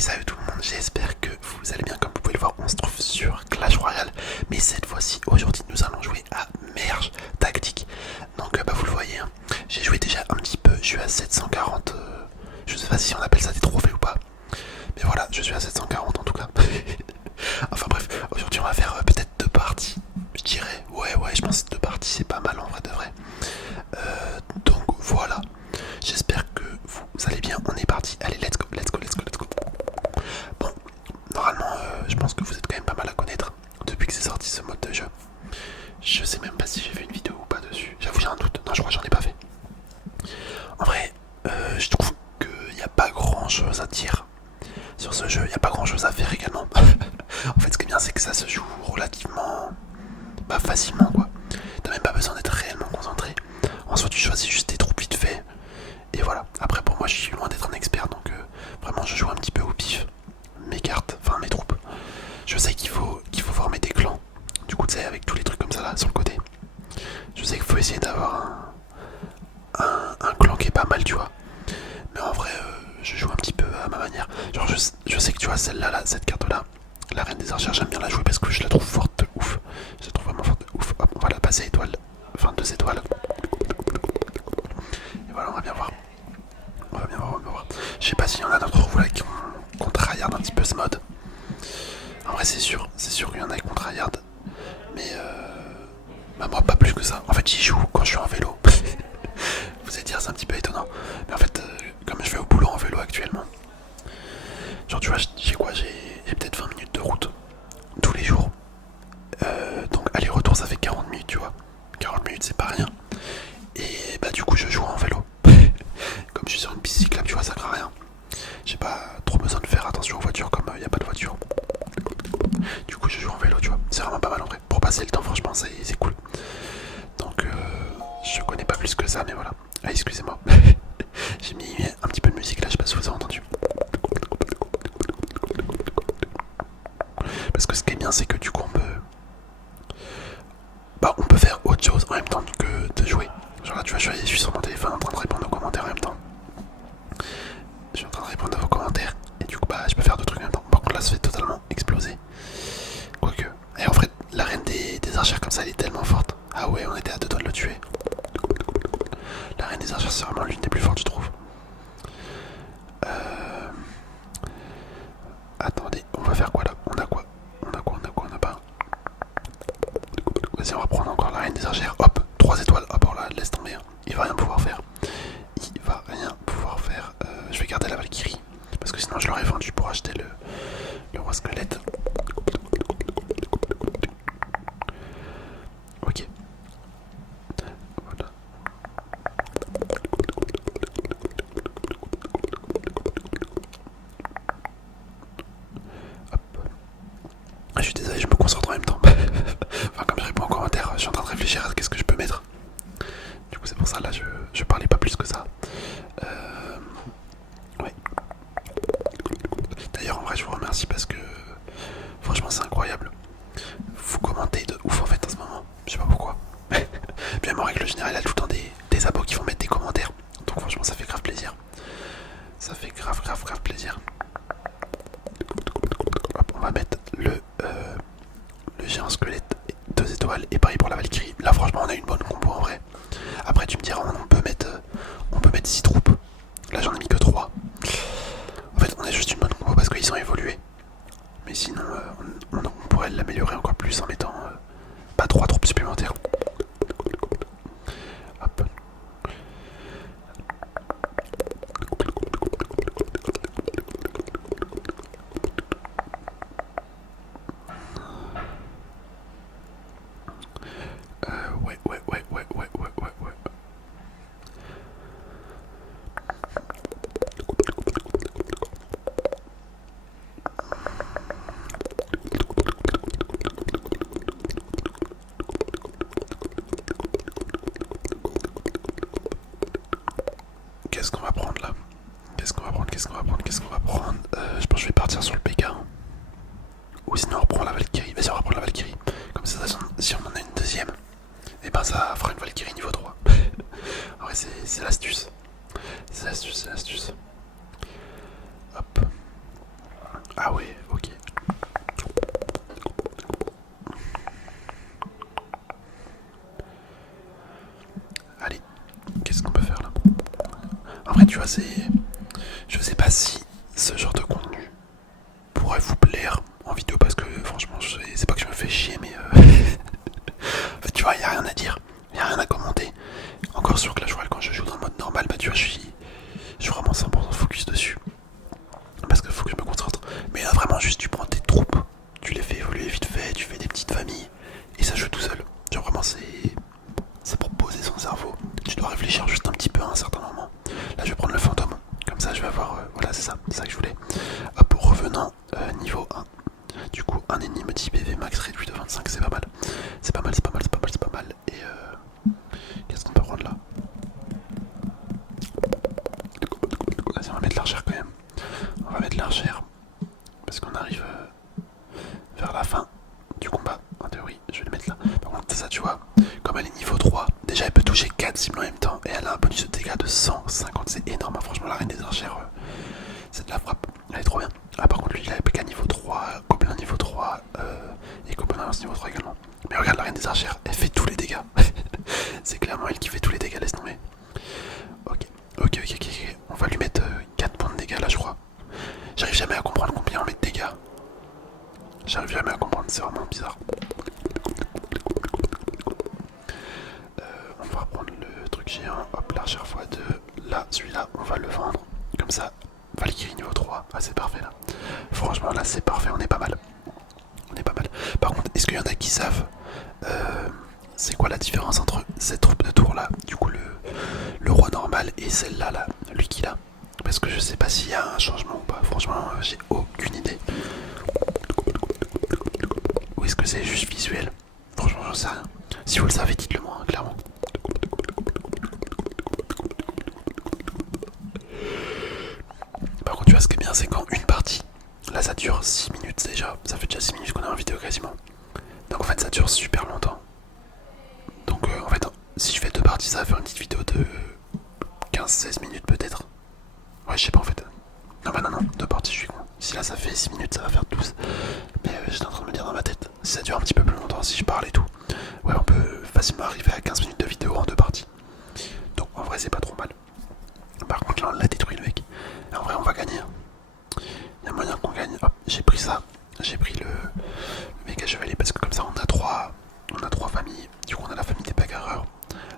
salut tout le monde, j'espère que vous allez bien. Comme vous pouvez le voir, on se trouve sur Clash Royale. Mais cette fois-ci, aujourd'hui, nous allons jouer à Merge Tactique. Donc vous le voyez, hein, j'ai joué déjà un petit peu, je suis à 740. Je sais pas si on appelle ça des trophées ou pas. Mais voilà, je suis à 740 en tout cas. Enfin bref, aujourd'hui on va faire peut-être 2 parties. Je dirais, ouais, je pense que 2 parties c'est pas mal en vrai de vrai. Donc voilà, j'espère que vous allez bien. On est parti, allez, let's go. Bon, normalement, je pense que vous êtes quand même pas mal à connaître depuis que c'est sorti ce mode de jeu. Je sais même pas si j'ai fait une vidéo ou pas dessus. J'avoue, j'ai un doute. Non, je crois que j'en ai pas fait. En vrai, je trouve qu'il n'y a pas grand chose à dire sur ce jeu. Il n'y a pas grand chose à faire également. En fait, ce qui est bien, c'est que ça se joue relativement facilement, quoi. T'as même pas besoin d'être réellement concentré. En soi, tu choisis juste tes troupes vite fait. Et voilà. Après, pour moi, je suis loin d'être un expert, donc vraiment, je joue un petit peu au pif. Mes cartes, enfin mes troupes. Je sais qu'il faut former des clans. Du coup, tu sais, avec tous les trucs comme ça là sur le côté. Je sais qu'il faut essayer d'avoir un clan qui est pas mal, tu vois. Mais en vrai, je joue un petit peu à ma manière. Genre, je sais que tu vois, celle-là, là, cette carte-là, la reine des archères, j'aime bien la jouer parce que je la trouve forte de ouf. Je la trouve vraiment forte de ouf. Hop, on va la passer étoile. Enfin, 2 étoiles. Et voilà, on va bien voir. On va bien voir. Je sais pas s'il y en a d'entre vous là qui ont tryhard un petit peu ce mode. En vrai, c'est sûr qu'il y en a qui ont tryhard. Mais moi, pas plus que ça. En fait, j'y joue quand je suis en vélo. Vous allez dire, c'est un petit peu étonnant. Mais en fait, comme je vais au boulot en vélo actuellement, genre, tu vois, j'ai quoi? J'ai peut-être 20 minutes de route tous les jours. Donc, aller-retour, ça fait 40 minutes, tu vois. 40 minutes, c'est pas rien. Et bah, du coup, je joue en vélo. Comme je suis sur une piste cyclable, tu vois, ça craint rien. J'ai pas trop besoin de faire attention aux voitures comme il n'y a pas de voiture. Du coup, je joue en vélo, tu vois. C'est vraiment pas mal en vrai. Pour passer le temps, franchement, c'est cool. Donc, je connais pas plus que ça, mais voilà. Ah, excusez-moi. J'ai mis un petit peu de musique là, je sais pas si vous avez entendu. Parce que ce qui est bien, c'est que du coup, on peut faire autre chose en même temps que de jouer. Genre là, tu vois, je suis sur mon téléphone en train de répondre aux commentaires en même temps. Je suis en train de répondre à vos commentaires. Et du coup, je peux faire 2 trucs en même temps. Par contre, là, ça fait totalement exploser. Quoique. Et en fait, la reine des archères comme ça, elle est tellement forte. Ah ouais, on était à 2 doigts de le tuer. La reine des archères, c'est vraiment l'une des plus fortes, je trouve. Attendez, on va faire quoi là? On a quoi? On a pas. Vas-y, on va prendre encore la reine des archères. Hop, 3 étoiles. Hop, alors là, laisse tomber. Il va rien pouvoir faire. Je vais garder la Valkyrie. Parce que sinon, je l'aurais vendu pour acheter le roi squelette. Ok. Voilà. Hop. Je suis désolé, je me concentre en même temps. Enfin, comme je réponds en commentaire, je suis en train de réfléchir à qu'est-ce que je peux mettre. Du coup, c'est pour ça, là, je parlais pas plus que ça. Ouais. D'ailleurs, en vrai, je vous remercie parce que franchement, c'est incroyable. Vous commentez de ouf en fait en ce moment. Je sais pas pourquoi. Bien, en règle générale, il y a tout le temps des abos qui vont mettre des commentaires. Donc, franchement, ça fait grave plaisir. Ça fait grave plaisir. Hop, on va mettre le géant squelette 2 étoiles et pareil pour la Valkyrie. Là, franchement, on a une bonne combo en vrai. Après, tu me diras, on peut mettre 6 troupes. Là, j'en ai mis que 3. En fait, on a juste une bonne combo parce qu'ils ont évolué. Mais sinon, on pourrait l'améliorer encore plus en mettant pas 3 troupes supplémentaires. Hop. Ouais. Qu'est-ce qu'on va prendre là? Qu'est-ce qu'on va prendre? Je pense que je vais partir sur le PK. Ou sinon on reprend la Valkyrie. Vas-y, on reprend la Valkyrie. Comme ça, si on en a une deuxième, et ben ça fera une Valkyrie niveau 3. En vrai, c'est l'astuce. C'est l'astuce. Hop. Ah ouais, ok. Allez, qu'est-ce qu'on peut faire là? En vrai, tu vois, c'est... Je sais pas si ce genre de contenu pourrait vous plaire en vidéo parce que franchement, c'est pas que je me fais chier, mais en fait, tu vois, y a rien à dire, y a rien à commenter. Encore sur Clash Royale, quand je joue dans le mode normal, bah tu vois, je suis vraiment 100% focus dessus parce qu'il faut que je me concentre. Mais là, vraiment, juste tu prends tes troupes, tu les fais évoluer vite fait, tu fais des petites familles et ça joue tout seul. Genre vraiment, c'est pour poser son cerveau. Tu dois réfléchir juste un petit peu à un certain moment. Là, je vais prendre le fantôme. Comme ça, je vais avoir... voilà, c'est ça que je voulais. Hop, revenant niveau 1. Du coup, un ennemi 10 PV max réduit de 25, c'est pas mal. C'est pas mal, c'est pas mal, c'est pas mal, c'est pas mal. Et qu'est-ce qu'on peut prendre là? Vas-y, on va mettre l'archère quand même. On va mettre l'archère. Parce qu'on arrive vers la fin du combat. En théorie, je vais le mettre là. Par contre, ça, tu vois, comme elle est niveau 3, déjà elle peut toucher 4 cibles en même temps. Et elle a un bonus de dégâts de 150, c'est énorme. Franchement, la reine des archères, c'est de la frappe. Elle est trop bien. Ah, par contre, lui, il a PK niveau 3, Gobelin niveau 3 et Gobelin lance niveau 3 également. Mais regarde, la reine des archères, elle fait tous les dégâts. C'est clairement elle qui fait tous les dégâts, laisse tomber. Ok, ok. On va lui mettre 4 points de dégâts là, je crois. J'arrive jamais à comprendre combien on met de dégâts. J'arrive jamais à comprendre, c'est vraiment bizarre. On va prendre le truc géant, hop, l'archère x2. Là, celui-là, on va le vendre. Comme ça, Valkyrie niveau 3. Ah, c'est parfait là. Franchement, là, c'est parfait, on est pas mal. On est pas mal. Par contre, est-ce qu'il y en a qui savent c'est quoi la différence entre cette troupe de tour là, du coup le roi normal et celle-là, là, lui qui l'a? Parce que je sais pas s'il y a un changement ou pas. Franchement, j'ai aucune idée. Ou est-ce que c'est juste visuel? Franchement, j'en sais rien. Si vous le savez, dites-le moi, hein, clairement. Par contre, tu vois, ce qui est bien, c'est quand une partie, là ça dure 6 minutes déjà. Ça fait déjà 6 minutes qu'on est en vidéo quasiment. Donc en fait, ça dure super longtemps. Donc en fait, si je fais deux parties, ça va faire une petite vidéo de 15-16 minutes peut-être. Ouais, je sais pas en fait. Non, bah non, deux parties, je suis con. Si là ça fait 6 minutes, ça va faire 12. Mais j'étais en train de me dire dans ma tête, si ça dure un petit peu plus longtemps, si je parle et tout, ouais, on peut facilement arriver à 15 minutes de vidéo en deux parties. Donc en vrai, c'est pas trop mal. Par contre, là, on l'a détruit le mec. Et en vrai, on va gagner. Il y a moyen qu'on gagne. Hop, j'ai pris ça. J'ai pris le méga chevalier parce que comme ça, on a trois familles. Du coup, on a la famille des bagarreurs.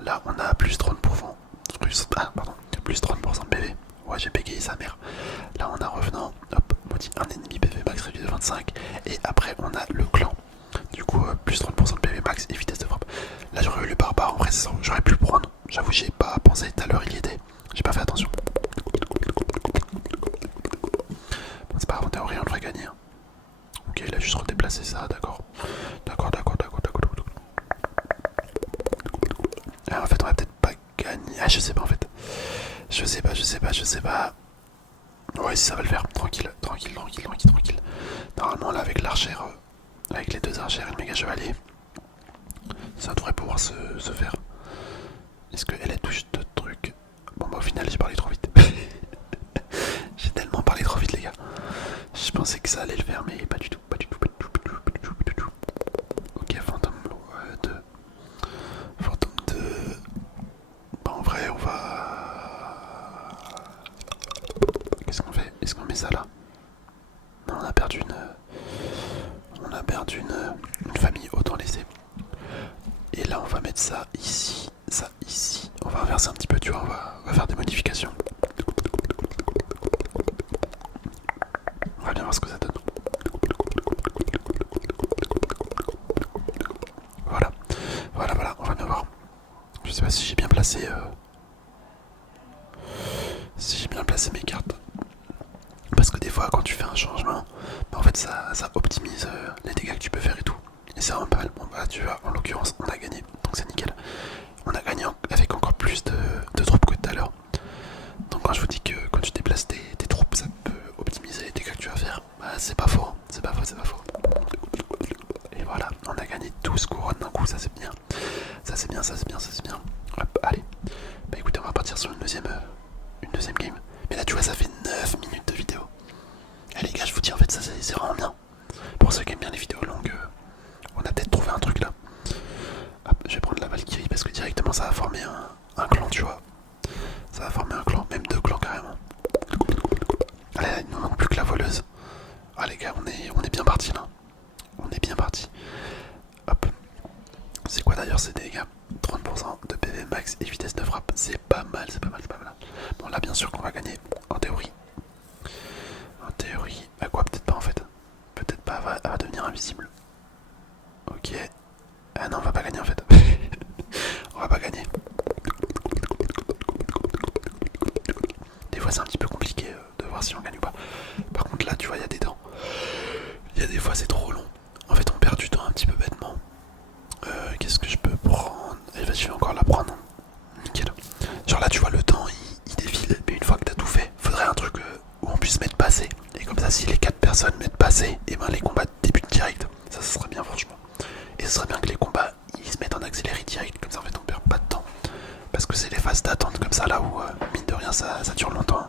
Là, on a plus 30%. Plus 30% de PV. Ouais, j'ai bégayé sa mère. Là, on a revenant. Hop, maudit un ennemi PV max réduit de 25. Et après, on a le clan. Du coup, plus 30% de PV max et vitesse de frappe. Là, j'aurais eu le barbare. En vrai, j'aurais pu le prendre. J'avoue, j'ai pas pensé tout à l'heure, il y était. J'ai pas fait attention. Bon, c'est pas grave, en théorie, on devrait gagner. Hein. Ok, il a juste redéplacé ça, d'accord. D'accord. En fait, on va peut-être pas gagner. Ah, je sais pas en fait. Je sais pas. Ouais, si ça va le faire. Tranquille. Normalement, là, avec l'archère, avec les deux archères et le méga chevalier, ça devrait pouvoir se faire. Est-ce qu'elle touche d'autres trucs? Bon, bah, au final, j'ai parlé trop vite. J'ai tellement parlé trop vite, les gars. Je pensais que ça allait le faire, mais pas du tout. Ok, fantôme 2. Fantôme 2. Bah, en vrai, on va... Qu'est-ce qu'on fait? Est-ce qu'on met ça là? Non, on a perdu une famille, autant laisser. Et là, on va mettre ça ici, ça ici. On va inverser un petit peu, tu vois, on va faire des modifications. On va bien voir ce que ça donne. Voilà, on va bien voir. Je sais pas si j'ai bien placé... Si j'ai bien placé mes cartes. Parce que des fois, quand tu fais un changement, bah en fait, ça optimise les dégâts que tu peux faire et tout. Et c'est vraiment pas mal. Bon, bah, tu vois, en l'occurrence, on a gagné. Donc c'est nickel. On a gagné avec encore plus de troupes que tout à l'heure. Donc quand je vous dis que quand tu déplaces tes troupes, ça peut optimiser les dégâts que tu vas faire, bah c'est pas faux. C'est pas faux. Et voilà, on a gagné 12 couronnes d'un coup, ça c'est bien. Ça c'est bien. Hop, allez. Bah écoutez, on va partir sur une deuxième game. Mais là tu vois, ça fait 9 minutes de vidéo. Allez les gars, je vous l'outil en fait, ça c'est vraiment bien. Pour ceux qui aiment bien les vidéos longues, on a peut-être trouvé un truc là. Hop, je vais prendre la Valkyrie parce que directement ça va former un clan, tu vois. Ça va former un clan, même deux clans carrément. Allez, il ne nous manque plus que la voleuse. Ah les gars, on est bien parti là. On est bien parti. Hop. C'est quoi d'ailleurs ces dégâts? 30% de PV max et vitesse de frappe. C'est pas mal, c'est pas mal, c'est pas mal. Bon là bien sûr qu'on va gagner, en théorie. En théorie, à quoi peut-être pas en fait. Peut-être pas, elle va devenir invisible. Ok. Ah non, on va pas gagner en fait. On va pas gagner. Des fois c'est un petit peu compliqué de voir si on gagne ou pas. Par contre là tu vois il y a des dents. Il y a des fois c'est trop long. En fait on perd du temps un petit peu bêtement. Qu'est-ce que je peux prendre? Et vas-y je vais encore la prendre. Nickel. Genre là tu vois le temps il défile. Mais une fois que t'as tout fait, faudrait un truc où on puisse mettre passé. Et comme ça si les 4 personnes mettent passé, et ben les combats débutent direct. Ça serait bien franchement. Et ce serait bien que les combats ils se mettent en accéléré direct. Comme ça en fait on perd pas de temps. Parce que c'est les phases d'attente comme ça là où mine de rien ça dure longtemps.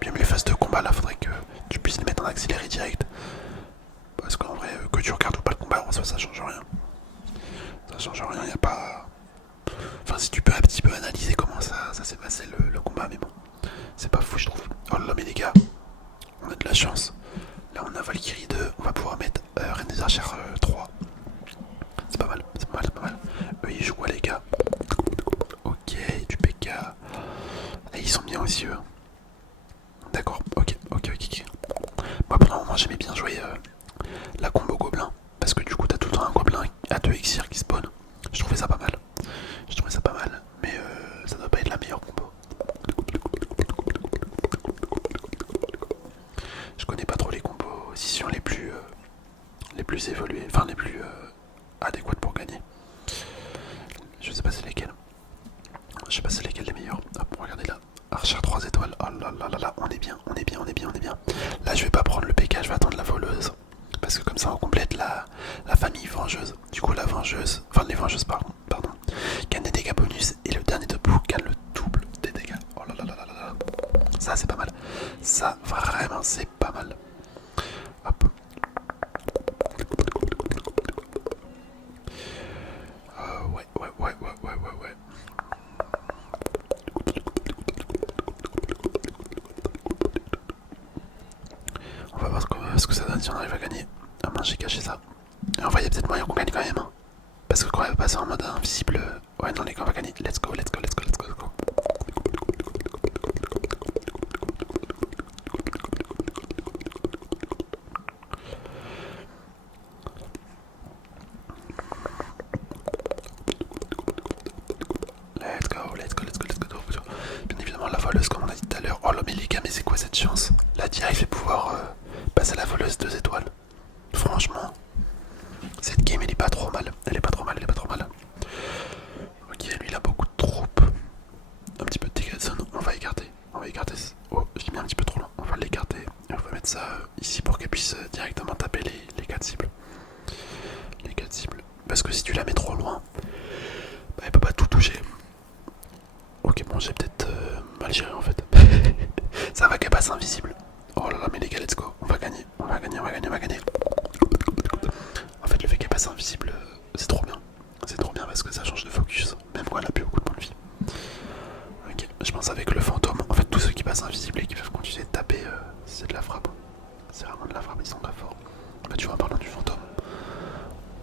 Puis même les phases de combat là faudrait que tu puisses les mettre en accéléré direct. Parce qu'en vrai que tu regardes ou pas le combat en soi ça change rien. Ça change rien, y a pas... Enfin si tu peux un petit peu analyser comment ça s'est passé le combat mais bon. C'est pas fou je trouve. Oh là mais les gars, on a de la chance. Là on a Valkyrie 2, on va pouvoir mettre Reine des Archères 3. C'est pas mal, c'est pas mal, c'est pas mal. Eux ils jouent quoi les gars? Ok, du PK. Et ils sont bien aussi eux. D'accord, ok. Moi pendant un moment j'aimais bien jouer la combo gobelin. Parce que du coup t'as tout le temps un gobelin à 2 exir qui spawn. Je trouvais ça pas mal. Mais ça doit pas être la meilleure combo. Je connais pas trop les compositions les plus évoluées, enfin les plus adéquates pour gagner. Je sais pas c'est lesquelles. Je sais pas c'est lesquelles les meilleures. Hop, regardez là. Archer 3 étoiles. Oh là là là là, on est bien. Là je vais pas prendre le PK, je vais attendre la voleuse. Parce que comme ça on complète la famille vengeuse. Du coup la vengeuse, enfin les vengeuses pardon, gagne des dégâts bonus et le dernier debout gagne le double des dégâts. Oh là là là là là. Ça c'est pas mal. Ça vraiment c'est pas mal. Hop. Ouais. On va voir ce que ça donne si on arrive à gagner. Ah mince j'ai caché ça. Et en vrai il y a peut-être moyen qu'on gagne quand même. Hein. Parce que quand elle va passer en mode invisible... Ouais non les gars on va gagner. Let's go. Bien évidemment la voleuse comme on a dit tout à l'heure. Oh là mais les gars mais c'est quoi cette chance? La DI fait pouvoir passer à la voleuse 2 étoiles. Franchement, cette game elle est pas trop mal. Ok lui il a beaucoup de troupes. Un petit peu de dégâts de zone, on va écarter. Oh j'ai mis un petit peu trop loin. On va l'écarter et on va mettre ça ici pour qu'elle puisse directement taper les 4 cibles. Parce que si tu la mets trop loin, bah, elle peut pas tout toucher. Ok bon j'ai peut-être mal géré en fait. Ça va qu'elle passe invisible. Oh là là mais les gars let's go. On va gagner. En fait le fait qu'elle passe invisible c'est trop bien. Parce que ça change de focus. Même moi elle a plus beaucoup de points de vie. Ok je pense avec le fantôme. En fait tous ceux qui passent invisibles et qui peuvent continuer de taper c'est de la frappe. C'est vraiment de la frappe, ils sont très forts. Bah tu vois en parlant du fantôme.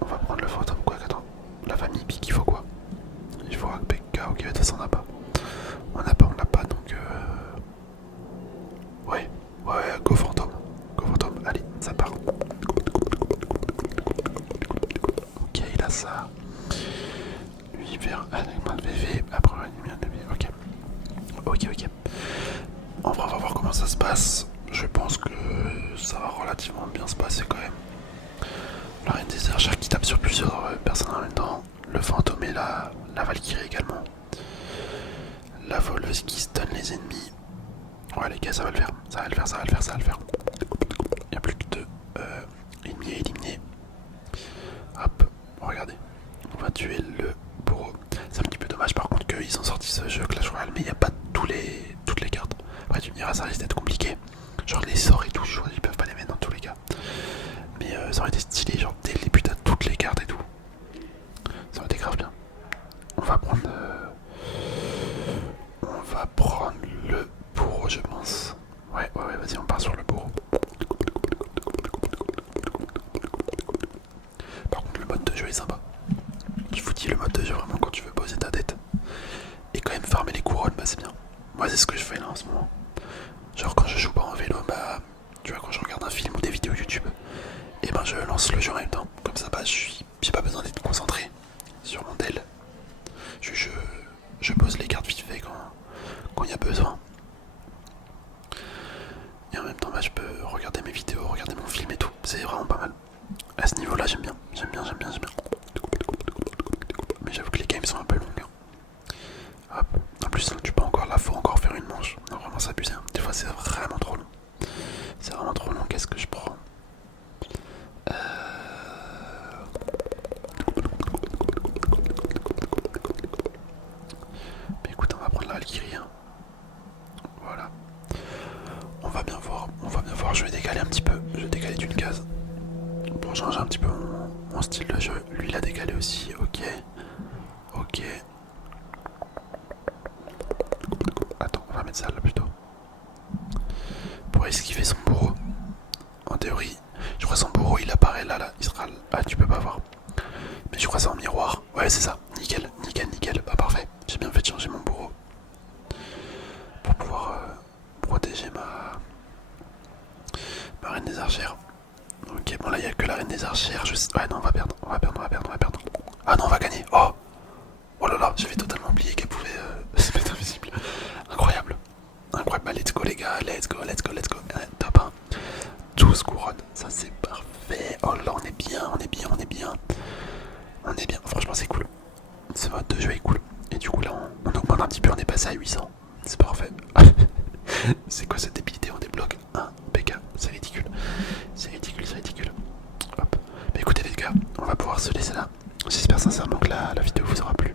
On va prendre le fantôme quoi qu'attends. La famille pique il faut quoi? Il faut un PK, ok de toute façon on n'a pas. On n'a pas donc ouais, go fantôme, allez, ça part. Ok, il a ça. Lui vers moins de VV, après on a de VV, ok. En vrai, on va voir comment ça se passe. Je pense que ça va relativement bien se passer quand même. La reine des archers qui tape sur plusieurs personnes en même temps. Le fantôme et la Valkyrie également. La voleuse qui stun les ennemis. Ouais les gars ça va le faire. Il n'y a plus que 2 ennemis à éliminer. Hop, regardez. On va tuer le bourreau. C'est un petit peu dommage par contre qu'ils ont sorti ce jeu Clash Royale mais il n'y a pas toutes les cartes. Après tu me diras ça risque d'être compliqué. Genre les sorts et tout, je vois, ils peuvent pas les mettre dans tous les cas. Mais ça aurait été stylé, genre dès le début t'as toutes les cartes et tout. Ça aurait été grave bien. On va prendre le bourreau, je pense. Ouais, vas-y, on part sur le bourreau. Par contre, le mode de jeu est sympa. Je vous dis, le mode de jeu, vraiment, quand tu veux poser ta tête et quand même farmer les couronnes, bah c'est bien. Moi, c'est ce que je fais là en ce moment. Genre, quand je joue pas en vélo, bah tu vois, quand je regarde un film ou des vidéos YouTube, et ben je lance le jeu en même temps. Comme ça, bah j'ai pas besoin d'être concentré sur mon tel. Je pose les cartes vite fait quand il y a besoin. Et en même temps, bah, je peux regarder mes vidéos, regarder mon film et tout. C'est vraiment pas mal. À ce niveau-là, j'aime bien. Mais j'avoue que les games sont un peu longues. Hop. En plus, là, tu peux encore, là, faut encore faire une manche. Non, vraiment, s'abuser. Hein. Des fois, c'est vraiment trop long. C'est vraiment trop long. Qu'est-ce que je prends? Mais écoute, on va prendre la Valkyrie. Hein. Voilà. On va bien voir. Je vais décaler un petit peu. Je vais décaler d'une case. Pour changer un petit peu mon style de jeu. Lui, il a décalé aussi. Ok. Attends, on va mettre ça là plutôt. Pour esquiver son bourreau. En théorie, je crois son bourreau il apparaît là, il sera là. Ah, tu peux pas voir. Mais je crois c'est en miroir. Ouais, c'est ça. Nickel. Bah, parfait. J'ai bien fait de changer mon bourreau. Pour pouvoir protéger ma reine des archères. Ok, bon là il y a que la reine des archères. Ouais, non, on va perdre. Ah non, on va gagner. Oh là là, j'avais totalement oublié qu'elle pouvait se mettre invisible. Incroyable. Bah, let's go les gars, let's go. Top 1. 12 couronnes, ça c'est parfait. Oh là, on est bien. Franchement, c'est cool. Ce mode de jeu est cool. Et du coup, là, on augmente un petit peu, on est passé à 800. C'est parfait. C'est quoi cette débilité? On débloque un PK. C'est ridicule. Hop. Mais écoutez, les gars, on va pouvoir se laisser là. J'espère sincèrement que la vidéo vous aura plu.